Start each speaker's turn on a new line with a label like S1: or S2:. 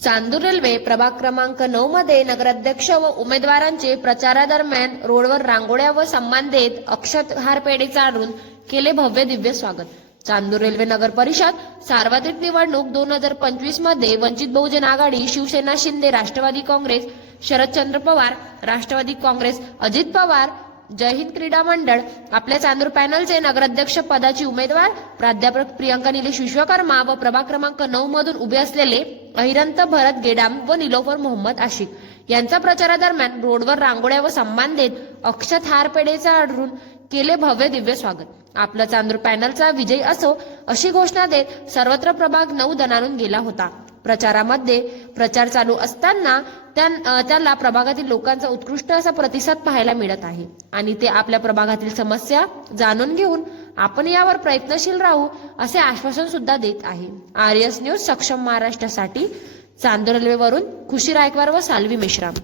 S1: Chandur railway प्रभाग क्रमांक नऊ मध्ये नगराध्यक्ष व उमेदवारांचे प्रचारादरम्यान रोडवर रांगोळ्या व सन्मान देत अक्षतहार पेढे चालून केले भव्य दिव्य स्वागत. चांदूर रेल्वे नगर परिषद सार्वत्रिक निवडणूक दोन हजार पंचवीसमध्ये वंचित बहुजन आघाडी शिवसेना शिंदे राष्ट्रवादी काँग्रेस शरदचंद्र पवार राष्ट्रवादी काँग्रेस अजित पवार जय हिंद क्रीडा मंडळ आपल्या चांदूर पॅनलचे नगराध्यक्ष पदाची उमेदवार प्राध्यापक प्रियंका निलेश विश्वकर्मा व प्रभाग क्रमांक नऊ मधून उभे असलेले अहिरंत भरत गेडाम व निलोफर मोहम्मद आशिक यांचा प्रचारादरम्यान रोडवर रांगोळ्या व सन्मान देत अक्षत हारपेढेचा आढळून केले भव्य दिव्य स्वागत. आपलं चांदूर पॅनलचा विजय असो अशी घोषणा देत सर्वत्र प्रभाग नऊ दणारून गेला होता. प्रचारामध्ये प्रचार चालू असताना त्यां- त्याला प्रभागातील लोकांचा उत्कृष्ट असा प्रतिसाद पाहायला मिळत आहे. आणि ते आपल्या प्रभागातील समस्या जाणून घेऊन आपण यावर प्रयत्नशील राहू असे आश्वासन सुद्धा देत आहे. आर एस न्यूज सक्षम महाराष्ट्रासाठी चांदूर रेल्वेवरून खुशी रायकवार व साल्वी मेश्राम.